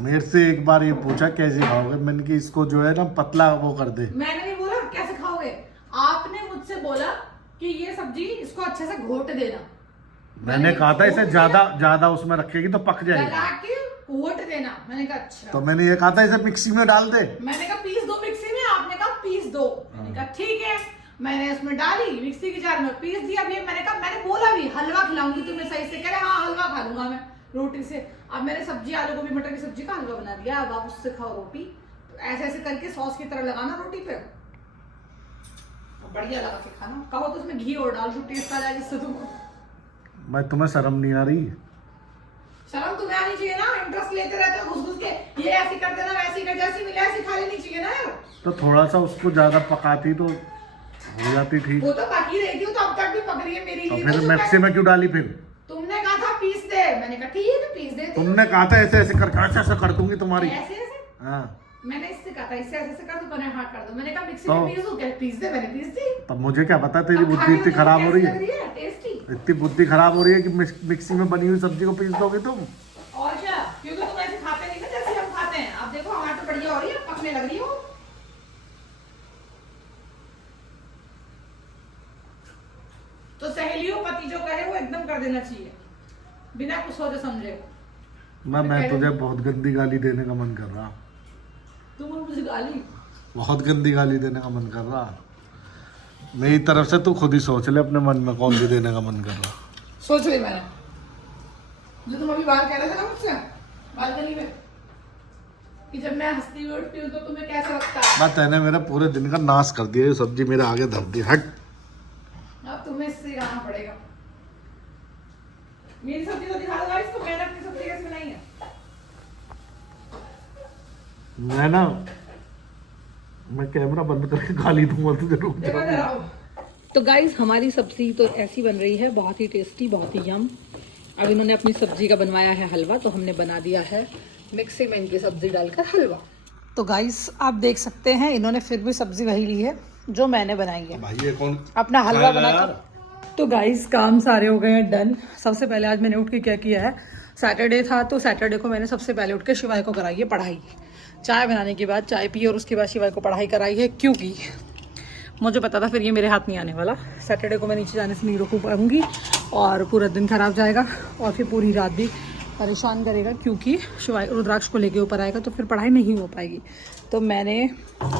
मेरे से एक बार ये पूछा कैसे खाओगे, मैंने कि इसको जो है ना पतला वो कर दे। मैंने नहीं बोला कैसे खाओगे, आपने मुझसे बोला कि ये सब्जी इसको अच्छे से घोट देना। मैंने कहा था इसे ज्यादा ज्यादा उसमें रखेगी तो पक गला जाएगी। के घोट देना। मैंने कहा अच्छा। तो मैंने ये कहा था इसे मिक्सी में डाल दे। मैंने कहा पीस दो मिक्सी में, आपने कहा पीस दो। मैंने कहा ठीक है, मैंने उसमें डाली मिक्सी की जार में, पीस दिया भी। मैंने कहा, मैंने बोला भी हलवा खिलाऊंगी तुम्हें सही से, कह रहे हाँ हलवा खा लूंगा मैं रोटी से। अब मैंने सब्जी आलू गोभी मटर की सब्जी का हलवा बना दिया, अब आप उससे खाओ रोटी। ऐसे ऐसे करके सॉस की तरह लगाना रोटी पे, बढ़िया लगा के खाना। कहो तो उसमें घी और डाल दो, टेस्ट आ जाए जिससे तुमको। भाई तुम्हें शर्म नहीं आ रही? शर्म तुम्हें आनी चाहिए ना, इंटरेस्ट लेते रहते हो घुस घुस के, ये ऐसी कर देना वैसी कर, जैसी मिले ऐसी खा लेनी चाहिए ना यार। तो थोड़ा सा उसको ज्यादा पकाती तो हो जाती ठीक। वो तो पकी रही थी, तो अब तक भी पक रही है मेरी तो लिए। फिर मिक्सी में क्यों डाली फिर? तुमने कहा था पीस दे, मैंने कहा ठीक है पीस दे। तुमने कहा था ऐसे ऐसे कर, ऐसे ऐसे कर दूंगी तुम्हारी। ऐसे ऐसे हाँ मैंने इससे कहा था इससे ऐसे ऐसे कर दो, मैंने हाँ कर दो। मैंने कहा मिक्सी तो में पीस दो, क्या पीस दे, मैंने पीस दी। तब मुझे क्या पता तेरी अब बुद्धि खाने इतनी में खराब हो रही कैसी लग है। टेस्टी। इतनी बुद्धि खराब हो रही है कि मिक्सी में बनी हुई सब्जी को पीस दोगे तुम। और क्या, क्योंकि तुम ऐसे खाते नहीं ना जैसे हम खाते हैं। अब देखो हमारी तो बढ़िया हो रही है, पकने लग रही हो। तो सहेलियों पति जो कहे वो एकदम कर देना चाहिए, बिना कुछ सोचे समझे। मैं तुझे बहुत गंदी गाली देने का मन कर रहा। तुम मुझे गाली, बहुत गंदी गाली देने का मन कर रहा मेरी तरफ से। तू खुद ही सोच ले अपने मन में कौन सी देने का मन कर रहा। सोच ली मैंने, जो तुम अभी बाहर कह रहे थे ना मुझसे बालकनी में, कि जब मैं हंसती हुई उठती हूँ तो तुम्हें कैसा लगता है। बात है मेरा पूरे दिन का नाश कर दिया, ये सब्जी मेरे आगे धर दी। हट। अब तुम्हें इससे खाना पड़ेगा। मेरी सब्जी तो दिखा दो इसको, मैंने अपनी सब्जी कैसे बनाई है। मैं कैमरा बंद करके गाली दूंगा तुझे, रुक देखो जा। जरा। तो गाइस हमारी सब्जी तो ऐसी बन रही है, बहुत ही टेस्टी, बहुत ही यम। अब इन्होंने अपनी सब्जी का बनवाया है हलवा, तो हमने बना दिया है मिक्सी में इनकी सब्जी डालकर हलवा। तो गाइस आप देख सकते हैं इन्होंने फिर भी सब्जी वही ली है जो मैंने बनाई है। भाई ये कौन अपना हलवा बना यार? तो गाइस काम सारे हो गए हैं डन। सबसे पहले आज मैंने उठ के क्या किया है, सैटरडे था तो सैटरडे को मैंने सबसे पहले उठ के शिवाय को कराई है पढ़ाई। चाय बनाने के बाद चाय पी और उसके बाद शिवाय को पढ़ाई कराई है, क्योंकि मुझे पता था फिर ये मेरे हाथ नहीं आने वाला। सैटरडे को मैं नीचे जाने से नहीं रोक पाऊंगी और पूरा दिन खराब जाएगा और फिर पूरी रात भी परेशान करेगा, क्योंकि शिवाय रुद्राक्ष को लेके ऊपर आएगा तो फिर पढ़ाई नहीं हो पाएगी। तो मैंने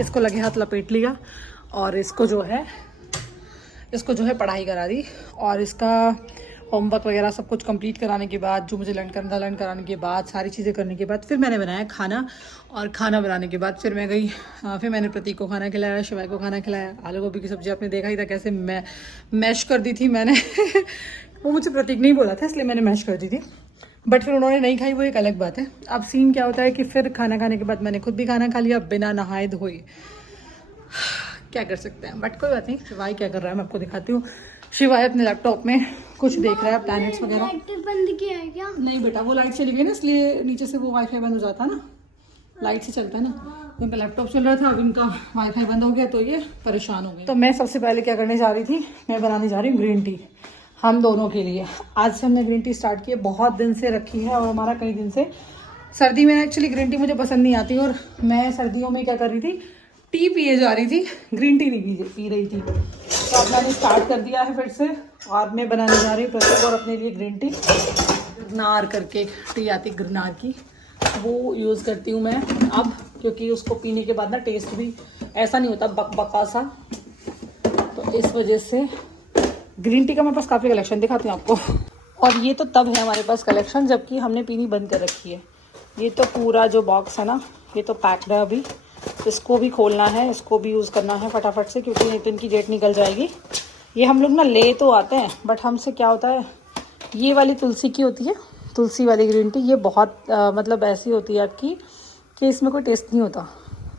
इसको लगे हाथ लपेट लिया और इसको जो है पढ़ाई करा दी। और इसका होमवर्क वगैरह सब कुछ कंप्लीट कराने के बाद, जो मुझे लर्न करना था लर्न कराने के बाद, सारी चीज़ें करने के बाद फिर मैंने बनाया खाना। और खाना बनाने के बाद फिर मैं गई, फिर मैंने प्रतीक को खाना खिलाया, शिवाय को खाना खिलाया। आलू गोभी की सब्ज़ी आपने देखा ही था कैसे मैं मैश कर दी थी मैंने वो मुझे प्रतीक नहीं बोला था इसलिए मैंने मैश कर दी थी, बट फिर उन्होंने नहीं खाई, वो एक अलग बात है। अब सीन क्या होता है कि फिर खाना खाने के बाद मैंने खुद भी खाना खा लिया बिना नहाए धोए। क्या कर सकते हैं, बट कोई बात नहीं। शिवाय क्या कर रहा है मैं आपको दिखाती हूँ। शिवाय अपने लैपटॉप में कुछ देख रहा है, प्लैनेट्स वगैरह। बंद किया है क्या? नहीं बेटा, वो लाइट चली गई ना इसलिए नीचे से वो वाईफाई बंद हो जाता है ना, लाइट से चलता है ना। उनका लैपटॉप चल रहा था, अब इनका वाईफाई बंद हो गया तो ये परेशान हो गए। तो मैं सबसे पहले क्या करने जा रही थी, मैं बनाने जा रही हूँ ग्रीन टी हम दोनों के लिए। आज से हमने ग्रीन टी स्टार्ट की है, बहुत दिन से रखी है और हमारा कई दिन से। सर्दी में एक्चुअली ग्रीन टी मुझे पसंद नहीं आती और मैं सर्दियों में क्या कर रही थी, टी पिए जा रही थी, ग्रीन टी नहीं पी रही थी। तो अब मैंने स्टार्ट कर दिया है फिर से और मैं बनाने जा रही हूँ प्रतीक और अपने लिए ग्रीन टी। गिरनार करके टी आती है गिरनार की, वो यूज़ करती हूँ मैं अब, क्योंकि उसको पीने के बाद ना टेस्ट भी ऐसा नहीं होता बकबका सा। तो इस वजह से ग्रीन टी का मेरे पास काफ़ी कलेक्शन दिखाती हूँ आपको। और ये तो तब है हमारे पास कलेक्शन जबकि हमने पीनी बंद कर रखी है। ये तो पूरा जो बॉक्स है ना ये तो पैक्ड है अभी, इसको भी खोलना है, इसको भी यूज़ करना है फटाफट से, क्योंकि नहीं तो इनकी डेट निकल जाएगी। ये हम लोग ना ले तो आते हैं बट हमसे क्या होता है, ये वाली तुलसी की होती है, तुलसी वाली ग्रीन टी, ये बहुत मतलब ऐसी होती है आपकी कि इसमें कोई टेस्ट नहीं होता।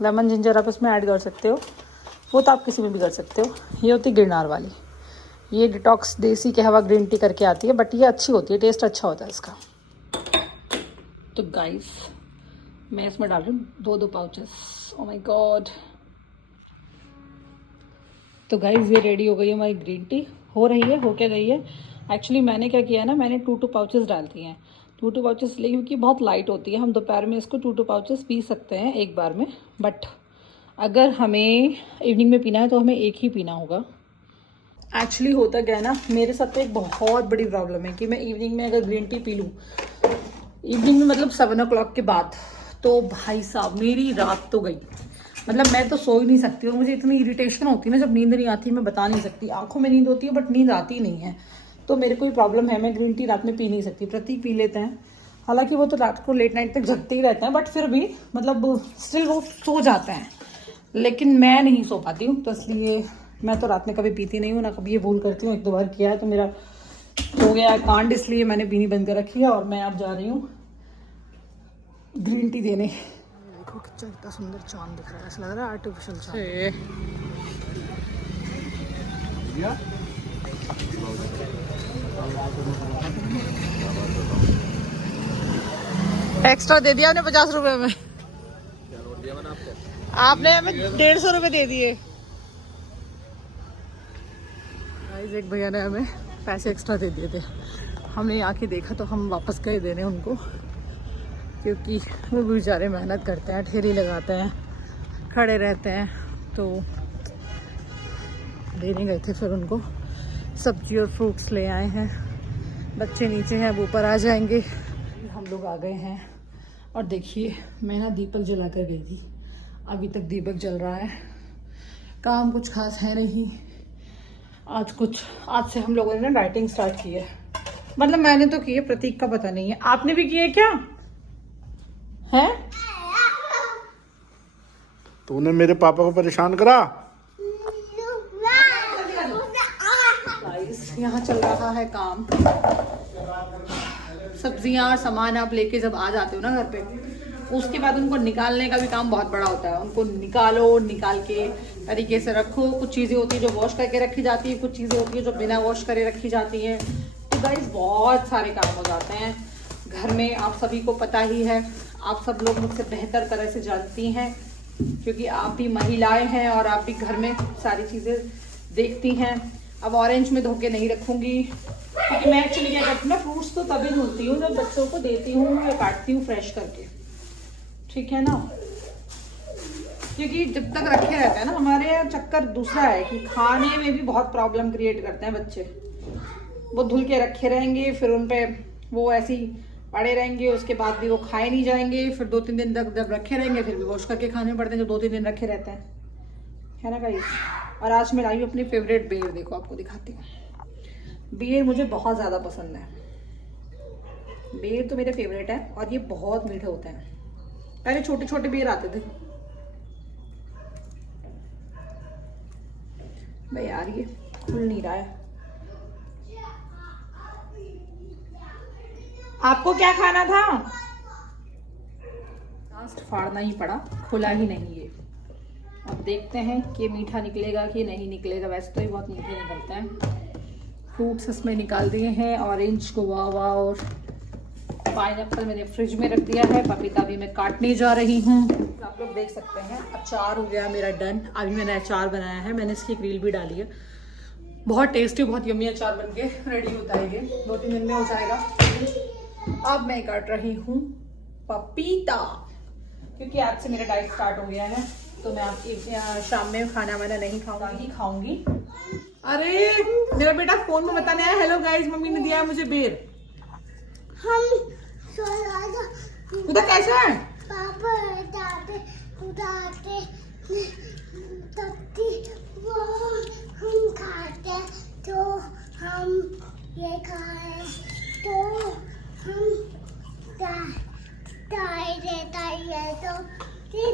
लेमन जिंजर आप इसमें ऐड कर सकते हो, वो तो आप किसी में भी कर सकते हो। ये होती है गिरनार वाली, ये डिटॉक्स देसी कहवा ग्रीन टी करके आती है, बट ये अच्छी होती है, टेस्ट अच्छा होता है इसका। तो गाइस मैं इसमें डाल रही हूँ 2 पाउचेस। Oh my God. तो गाइस ये रेडी हो गई है हमारी ग्रीन टी, हो रही है, हो क्या गई है। एक्चुअली मैंने क्या किया है ना, मैंने 2 पाउचेस डाल दिए हैं 2 पाउचेस लिए क्योंकि बहुत लाइट होती है। हम दोपहर में इसको 2 पाउचेस पी सकते हैं एक बार में, बट अगर हमें इवनिंग में पीना है तो हमें एक ही पीना होगा। एक्चुअली होता क्या है ना, मेरे साथ तो एक बहुत बड़ी प्रॉब्लम है कि मैं इवनिंग में अगर ग्रीन टी पी लूँ, इवनिंग में मतलब 7 o'clock के बाद, तो भाई साहब मेरी रात तो गई। मतलब मैं तो सो ही नहीं सकती हूँ, मुझे इतनी इरिटेशन होती है ना जब नींद नहीं आती, मैं बता नहीं सकती। आंखों में नींद होती है बट नींद आती नहीं है, तो मेरे को प्रॉब्लम है, मैं ग्रीन टी रात में पी नहीं सकती। प्रतीक पी लेते हैं, हालांकि वो तो रात को लेट नाइट तक जगते ही रहते हैं, बट फिर भी मतलब स्टिल वो सो जाते हैं, लेकिन मैं नहीं सो पाती हूँ। तो इसलिए मैं तो रात में कभी पीती नहीं हूँ, ना कभी ये भूल करती हूँ। 1-2 बार किया है तो मेरा हो गया है कांड, इसलिए मैंने पीनी बंद कर रखी है। और मैं अब जा रही हूँ ग्रीन टी देने। देखो कितना सुंदर चांद दिख रहा है, ऐसा लग रहा है आर्टिफिशियल चांद। एक्स्ट्रा दे दिया आपने 50 रुपए में। आपने हमें 150 रुपए दे दिए। एक भैया ने हमें पैसे एक्स्ट्रा दे दिए थे, हमने आके देखा तो हम वापस गए देने उनको, क्योंकि वो बेचारे मेहनत करते हैं, ठेली लगाते हैं, खड़े रहते हैं, तो देने गए थे। फिर उनको सब्जी और फ्रूट्स ले आए हैं। बच्चे नीचे हैं, वो ऊपर आ जाएंगे। हम लोग आ गए हैं और देखिए मैं ना दीपक जला कर गई थी, अभी तक दीपक जल रहा है। काम कुछ खास है नहीं आज से हम लोगों ने ना डाइटिंग स्टार्ट की है। मतलब मैंने तो की है, प्रतीक का पता नहीं है। आपने भी की है क्या? है तूने मेरे पापा को परेशान करा। यहाँ चल रहा है काम। सब्जियां और सामान आप लेके जब आ जाते हो ना घर पे, उसके बाद उनको निकालने का भी काम बहुत बड़ा होता है। उनको निकालो, निकाल के तरीके से रखो। कुछ चीज़ें होती है जो वॉश करके रखी जाती है, कुछ चीज़ें होती है जो बिना वॉश करे रखी जाती हैं। तो गाइस बहुत सारे काम हो जाते हैं घर में, आप सभी को पता ही है। आप सब लोग मुझसे बेहतर तरह से जानती हैं, क्योंकि आप भी महिलाएं हैं और आप भी घर में सारी चीज़ें देखती हैं। अब ऑरेंज में धो के नहीं रखूँगी, क्योंकि मैं एक्चुअली क्या करती हूँ ना, फ्रूट्स तो तभी धुलती हूँ जब बच्चों को देती हूँ या काटती हूँ फ्रेश करके, ठीक है ना। क्योंकि जब तक रखे रहते हैं ना, हमारे यहाँ चक्कर दूसरा है कि खाने में भी बहुत प्रॉब्लम क्रिएट करते हैं बच्चे। वो धुल के रखे रहेंगे, फिर उन पे वो ऐसे ही पड़े रहेंगे, उसके बाद भी वो खाए नहीं जाएंगे। फिर 2-3 दिन तक जब रखे रहेंगे फिर भी वॉश करके खाने पड़ते हैं, जो 2-3 दिन रखे रहते हैं, है ना गाइस। और आज मैं लाई हूँ अपनी फेवरेट बेर, देखो आपको दिखाती हूँ। बेर मुझे बहुत ज़्यादा पसंद है, बेर तो मेरे फेवरेट है। और ये बहुत मीठे होते हैं। पहले छोटे छोटे बेर आते थे भाई, यार ये खुल नहीं रहा है। आपको क्या खाना था? फाड़ना ही पड़ा, खुला ही नहीं ये। अब देखते हैं कि मीठा निकलेगा कि नहीं निकलेगा। वैसे तो ये बहुत मीठे निकलते हैं। फ्रूट्स इसमें निकाल दिए हैं, ऑरेंज, गुआवा और पाइनएप्पल मैंने फ्रिज में रख दिया है। पपीता भी मैं काटने जा रही हूँ। आप लोग देख सकते हैं अचार हो गया मेरा डन। अभी मैंने अचार बनाया है, मैंने इसकी एक रील भी डाली है। बहुत टेस्टी, बहुत यम्मी अचार बन के रेडी होता है। ये 2-3 दिन में हो जाएगा। अब मैं काट रही हूँ पपीता, क्योंकि आज से मेरा डाइट स्टार्ट हो गया है। तो मैं आपकी शाम में खाना वाना नहीं खाऊंगी। अरे मेरा बेटा फोन में बताने आया, हेलो गाइस मम्मी ने दिया है मुझे बेर। हम उधर कैसा है? पापा उठाते वो हम खाते, तो हम ये खाए तो हम देता है, तो दे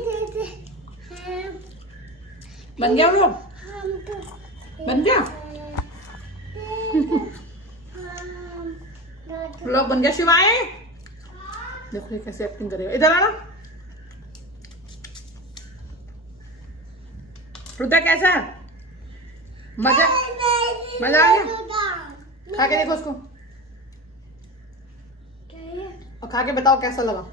बन गया लोग, बन गया लोग बन गया। शिवाय देखो ये कैसे एक्टिंग करेगा। इधर आना। रुद्र कैसा है? मजा मजा आ गया? खा के देखो उसको, और खा के बताओ कैसा लगा।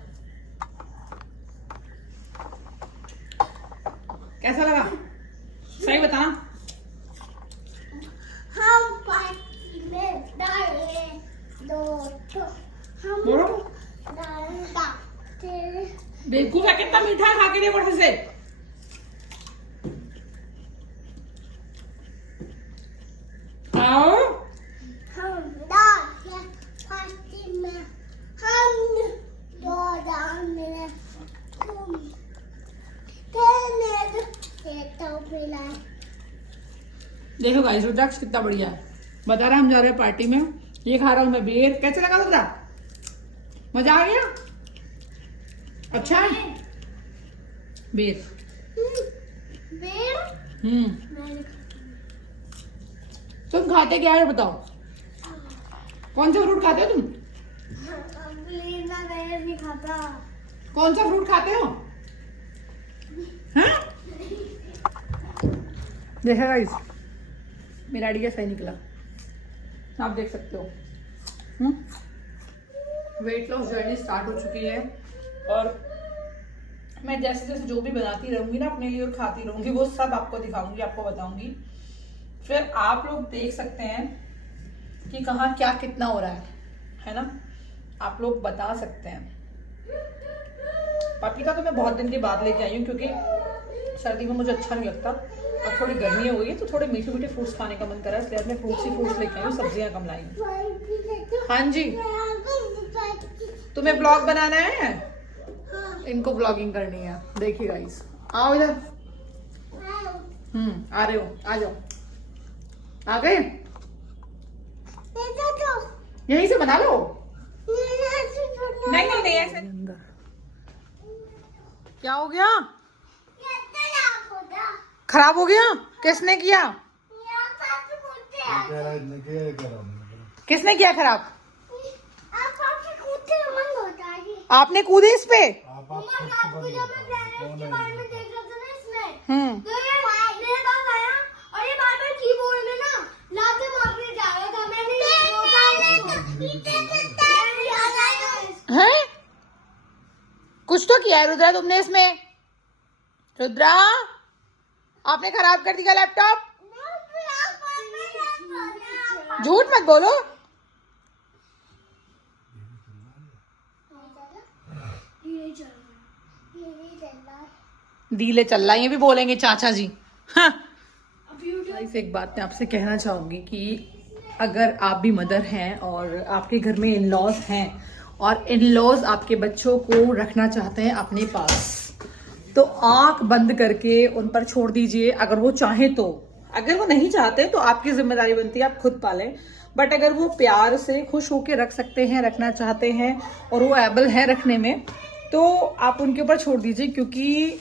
कैसा लगा सही बताना। हम पानी में डाले 2 बोलो बेवकूफ है, कितना मीठा है, खा के देखो ढंग से। आओ देखो गाइस, रुद्राक्ष कितना बढ़िया है। बता रहा हम जा रहे हैं पार्टी में, ये खा रहा हूँ मैं बेर। कैसे लगा रुद्रा? मजा आ गया? अच्छा है बेर। तुम खाते क्या है बताओ? कौन सा फ्रूट खाते हो तुम? नहीं खाता। कौन सा फ्रूट खाते हो? हाँ? देखा गाइस, मेरा आइडिया सही निकला, आप देख सकते हो। वेट लॉस जर्नी स्टार्ट हो चुकी है और मैं जैसे जैसे जो भी बनाती रहूंगी ना अपने लिए और खाती रहूंगी, वो सब आपको दिखाऊंगी, आपको बताऊंगी। फिर आप लोग देख सकते हैं कि कहाँ क्या कितना हो रहा है ना? आप लोग बता सकते हैं। पपीता तो मैं बहुत दिन के बाद लेके आई हूँ, क्योंकि सर्दी में मुझे अच्छा नहीं लगता और थोड़ी गर्मी हो गई है, तो थोड़े मीठे मीठे फ्रूट्स खाने का मन करा, इसलिए मैं फ्रूट्स ही फ्रूट्स लेके आई हूँ, सब्जियां कम लाई हूँ। हाँ जी, तुम्हें ब्लॉग बनाना है? इनको ब्लॉगिंग करनी है। देखिए गाइस, आओ इधर। आ रहे हो, आ जाओ। आ गए? यहीं से बना लो। नहीं नहीं नहीं, ऐसे अंदर। क्या हो गया? खराब हो गया? किसने किया? किसने किया खराब? आपने कूदे इस पे? हैं? कुछ तो किया है रुद्रा तुमने इसमें। रुद्रा, आपने खराब कर दिया लैपटॉप। झूठ मत बोलो। धीरे चल रहा है, ये भी बोलेंगे चाचा जी। हाँ। इस एक बात मैं आपसे कहना चाहूंगी कि अगर आप भी मदर हैं और आपके घर में इन लॉज हैं और इन लॉज आपके बच्चों को रखना चाहते हैं अपने पास, तो आंख बंद करके उन पर छोड़ दीजिए। अगर वो चाहें तो, अगर वो नहीं चाहते तो आपकी जिम्मेदारी बनती है आप खुद पालें। बट अगर वो प्यार से खुश होकर रख सकते हैं, रखना चाहते हैं और वो एबल है रखने में, तो आप उनके ऊपर छोड़ दीजिए। क्योंकि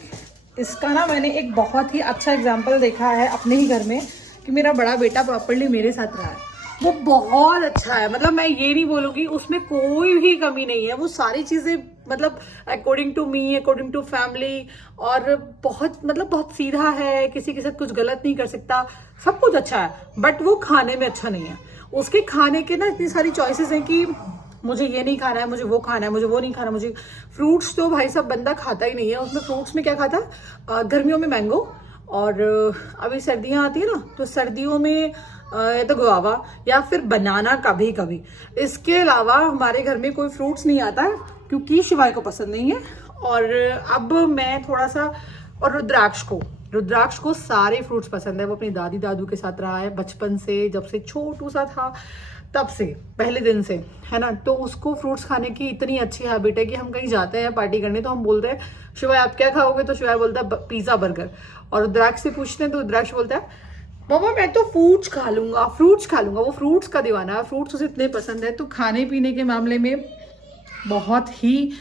इसका ना मैंने एक बहुत ही अच्छा एग्जाम्पल देखा है अपने ही घर में कि मेरा बड़ा बेटा प्रॉपरली मेरे साथ रहा है। वो बहुत अच्छा है, मतलब मैं ये नहीं बोलूँगी उसमें कोई भी कमी नहीं है। वो सारी चीज़ें मतलब according to me, according to family, और बहुत मतलब बहुत सीधा है, किसी के साथ कुछ गलत नहीं कर सकता, सब कुछ अच्छा है। बट वो खाने में अच्छा नहीं है। उसके खाने के ना इतनी सारी चॉइसेस हैं कि मुझे ये नहीं खाना है, मुझे वो खाना है, मुझे वो नहीं खाना। मुझे फ्रूट्स तो भाई साहब बंदा खाता ही नहीं है। उसमें फ्रूट्स में क्या खाता? गर्मियों में मैंगो, और अभी सर्दियाँ आती है ना, तो सर्दियों में तो गुआवा या फिर बनाना कभी कभी। इसके अलावा हमारे घर में कोई फ्रूट्स नहीं आता है, क्योंकि शिवाय को पसंद नहीं है। और अब मैं थोड़ा सा, और रुद्राक्ष को सारे फ्रूट्स पसंद है। वो अपनी दादी दादू के साथ रहा है बचपन से, जब से छोटू सा था तब से, पहले दिन से, है ना। तो उसको फ्रूट्स खाने की इतनी अच्छी हैबिट है कि हम कहीं जाते हैं पार्टी करने तो हम बोलते हैं शिवाय आप क्या खाओगे, तो शिवाय बोलता है पिज्जा बर्गर। और रुद्राक्ष से पूछते हैं तो रुद्राक्ष बोलता है मामा मैं तो फ्रूट्स खा लूंगा। वो फ्रूट्स का दीवाना है, फ्रूट्स उसे इतने पसंद है। तो खाने पीने के मामले में बहुत ही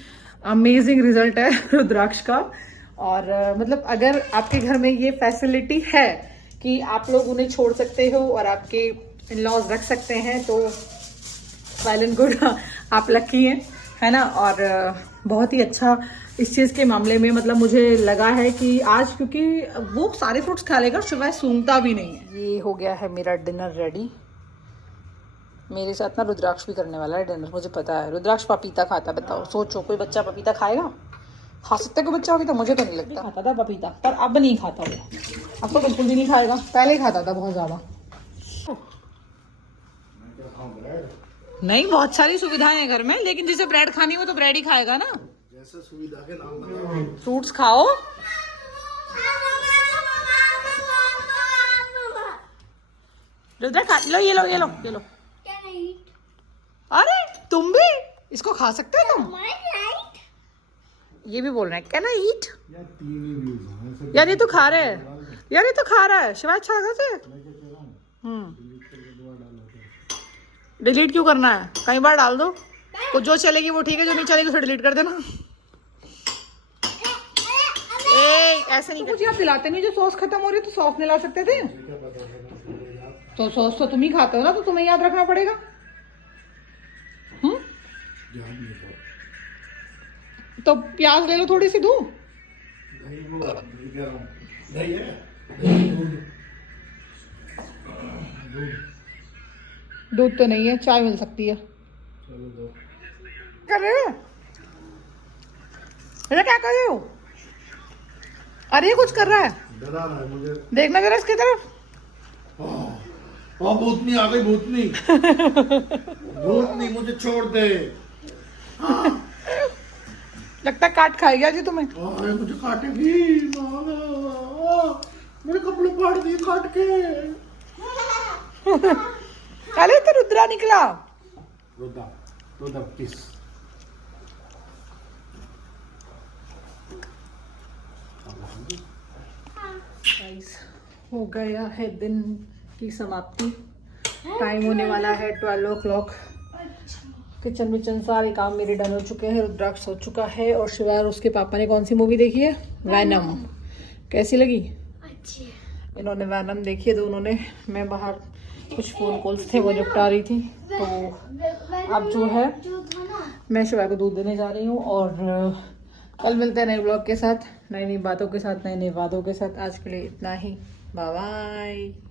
अमेजिंग रिजल्ट है रुद्राक्ष का। और मतलब अगर आपके घर में ये फैसिलिटी है कि आप लोग उन्हें छोड़ सकते हो और आपके इन लॉज रख सकते हैं, तो वेल एंड गुड, आप लकी हैं, है ना। और बहुत ही अच्छा इस चीज़ के मामले में मतलब मुझे लगा है कि आज, क्योंकि वो सारे फ्रूट्स खा लेगा, सुबह सूंघता भी नहीं है। ये हो गया है मेरा डिनर रेडी। मेरे साथ ना रुद्राक्ष भी करने वाला है डिनर, मुझे पता है। रुद्राक्ष पपीता खाता, बताओ, सोचो कोई बच्चा पपीता खाएगा? खा सकता है कोई बच्चा पपीता? मुझे तो नहीं लगता। खाता था पपीता, पर अब नहीं खाता वो। अब तो बिल्कुल भी नहीं खाएगा, पहले खाता था बहुत ज़्यादा। नहीं, बहुत सारी सुविधाएं हैं घर में, लेकिन जिसे ब्रेड खानी हो तो ब्रेड ही खाएगा ना। जैसे सुविधा के नाम बताओ। फ्रूट्स खाओ। रुद्रा खा लो, ये लो ये लो ये लो। अरे तुम भी इसको खा सकते हो तुम? ये भी बोल रहे हैं, कैन आई ईट? यार 3 ही व्यूज हैं ऐसे। यार ये तो खा रहे हैं, यार ये तो खा रहा है। शिवाय अच्छा लगा से। डिलीट क्यों करना है? कई बार डाल दो, तो जो चलेगी वो ठीक है, जो नहीं चलेगी उसे डिलीट कर देना। ऐसे नहीं, कुछ यहाँ पिलाते नहीं, जो सॉस खत्म हो रही है तो सॉस नहीं ला सकते थे? तो सॉस तो तुम ही खाते हो ना, तो तुम्हें याद रखना पड़ेगा। तो प्याज ले लो थोड़ी सी, दूं? दूध तो नहीं है, चाय मिल सकती है। कर रहे हो? अरे क्या कर रहे हो? अरे कुछ कर रहा है, डरा रहा है मुझे। देखना जरा इसकी तरफ। भूतनी आ गई, भूतनी। भूतनी मुझे छोड़ दे। लगता है काट खाएगी आज ये तुम्हें। अरे मुझे काटेगी। मेरे कपड़े फाड़ दिए काट के। अरे तो रुद्रा निकला। रुद्रा किस। हो गया है दिन की समाप्ति। टाइम होने वाला है 12 o'clock। किचन विचन सारे काम मेरे डन हो चुके हैं। रुद्राक्ष सो चुका है और शिवाय और उसके पापा ने कौन सी मूवी देखी है? वैनम। कैसी लगी? अच्छी। इन्होंने वैनम देखी है दोनों ने। मैं बाहर कुछ फोन कॉल्स थे वो निपटा रही थी। तो अब जो है मैं शिवाय को दूध देने जा रही हूँ और कल मिलते हैं नए ब्लॉग के साथ, नई नई बातों के साथ, नए नए वादों के साथ। आज के लिए इतना ही। Bye bye.